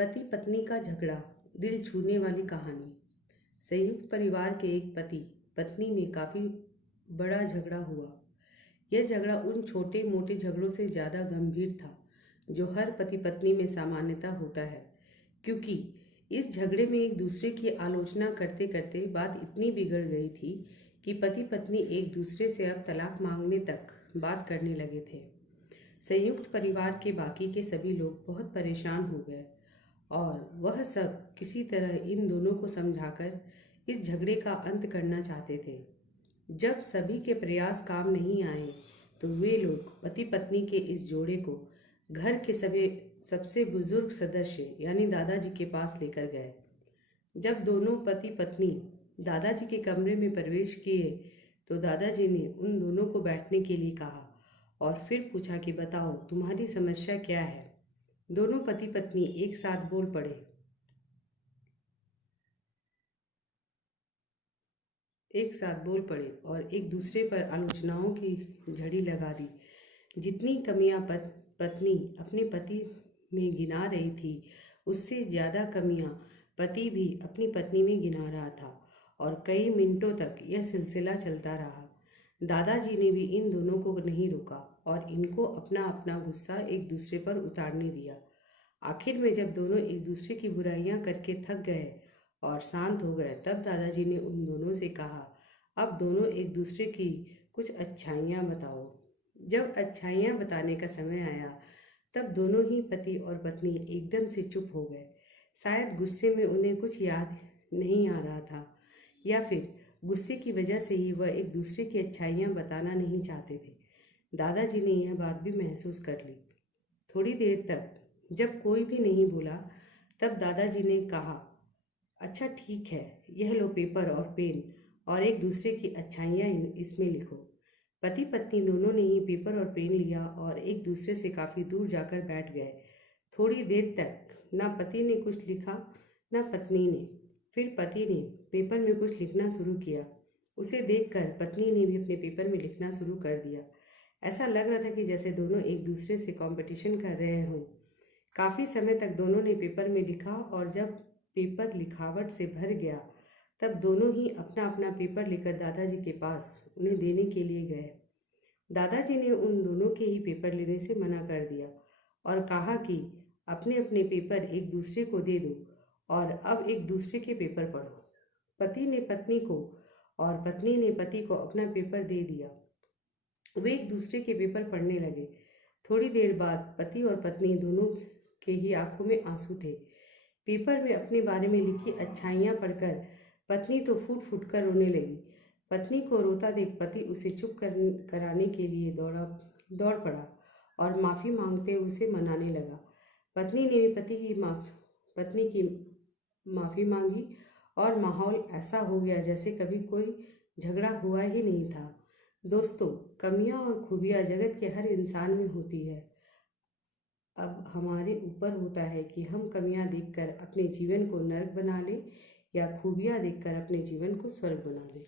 पति पत्नी का झगड़ा, दिल छूने वाली कहानी। संयुक्त परिवार के एक पति पत्नी में काफ़ी बड़ा झगड़ा हुआ। यह झगड़ा उन छोटे मोटे झगड़ों से ज़्यादा गंभीर था जो हर पति पत्नी में सामान्यतः होता है, क्योंकि इस झगड़े में एक दूसरे की आलोचना करते करते बात इतनी बिगड़ गई थी कि पति पत्नी एक दूसरे से अब तलाक मांगने तक बात करने लगे थे। संयुक्त परिवार के बाकी के सभी लोग बहुत परेशान हो गए और वह सब किसी तरह इन दोनों को समझाकर इस झगड़े का अंत करना चाहते थे। जब सभी के प्रयास काम नहीं आए तो वे लोग पति पत्नी के इस जोड़े को घर के सबसे बुजुर्ग सदस्य यानी दादाजी के पास लेकर गए। जब दोनों पति पत्नी दादाजी के कमरे में प्रवेश किए तो दादाजी ने उन दोनों को बैठने के लिए कहा और फिर पूछा कि बताओ तुम्हारी समस्या क्या है। दोनों पति पत्नी एक साथ बोल पड़े। और एक दूसरे पर आलोचनाओं की झड़ी लगा दी। जितनी कमियां पत्नी अपने पति में गिना रही थी, उससे ज़्यादा कमियां पति भी अपनी पत्नी में गिना रहा था और कई मिनटों तक यह सिलसिला चलता रहा। दादाजी ने भी इन दोनों को नहीं रोका और इनको अपना अपना गुस्सा एक दूसरे पर उतारने दिया। आखिर में जब दोनों एक दूसरे की बुराइयां करके थक गए और शांत हो गए, तब दादाजी ने उन दोनों से कहा, अब दोनों एक दूसरे की कुछ अच्छाइयाँ बताओ। जब अच्छाइयाँ बताने का समय आया तब दोनों ही पति और पत्नी एकदम से चुप हो गए। शायद गुस्से में उन्हें कुछ याद नहीं आ रहा था या फिर गुस्से की वजह से ही वह एक दूसरे की अच्छाइयाँ बताना नहीं चाहते थे। दादाजी ने यह बात भी महसूस कर ली। थोड़ी देर तक जब कोई भी नहीं बोला तब दादाजी ने कहा, अच्छा ठीक है, यह लो पेपर और पेन और एक दूसरे की अच्छाइयाँ इसमें लिखो। पति पत्नी दोनों ने ही पेपर और पेन लिया और एक दूसरे से काफ़ी दूर जाकर बैठ गए। थोड़ी देर तक ना पति ने कुछ लिखा ना पत्नी ने। फिर पति ने पेपर में कुछ लिखना शुरू किया। उसे देखकर पत्नी ने भी अपने पेपर में लिखना शुरू कर दिया। ऐसा लग रहा था कि जैसे दोनों एक दूसरे से कंपटीशन कर रहे हों। काफ़ी समय तक दोनों ने पेपर में लिखा और जब पेपर लिखावट से भर गया तब दोनों ही अपना अपना पेपर लेकर दादाजी के पास उन्हें देने के लिए गए। दादाजी ने उन दोनों के ही पेपर लेने से मना कर दिया और कहा कि अपने अपने पेपर एक दूसरे को दे दो और अब एक दूसरे के पेपर पढ़ो। पति ने पत्नी को और पत्नी ने पति को अपना पेपर दे दिया। वे एक दूसरे के पेपर पढ़ने लगे। थोड़ी देर बाद पति और पत्नी दोनों के ही आंखों में आंसू थे। पेपर में अपने बारे में लिखी अच्छाइयाँ पढ़कर पत्नी तो फूट फूट कर रोने लगी। पत्नी को रोता देख पति उसे चुप कराने के लिए दौड़ पड़ा और माफ़ी मांगते उसे मनाने लगा। पत्नी ने भी पत्नी की माफ़ी मांगी और माहौल ऐसा हो गया जैसे कभी कोई झगड़ा हुआ ही नहीं था। दोस्तों, कमियां और खूबियां जगत के हर इंसान में होती है। अब हमारे ऊपर होता है कि हम कमियां देखकर अपने जीवन को नर्क बना लें या खूबियां देखकर अपने जीवन को स्वर्ग बना लें।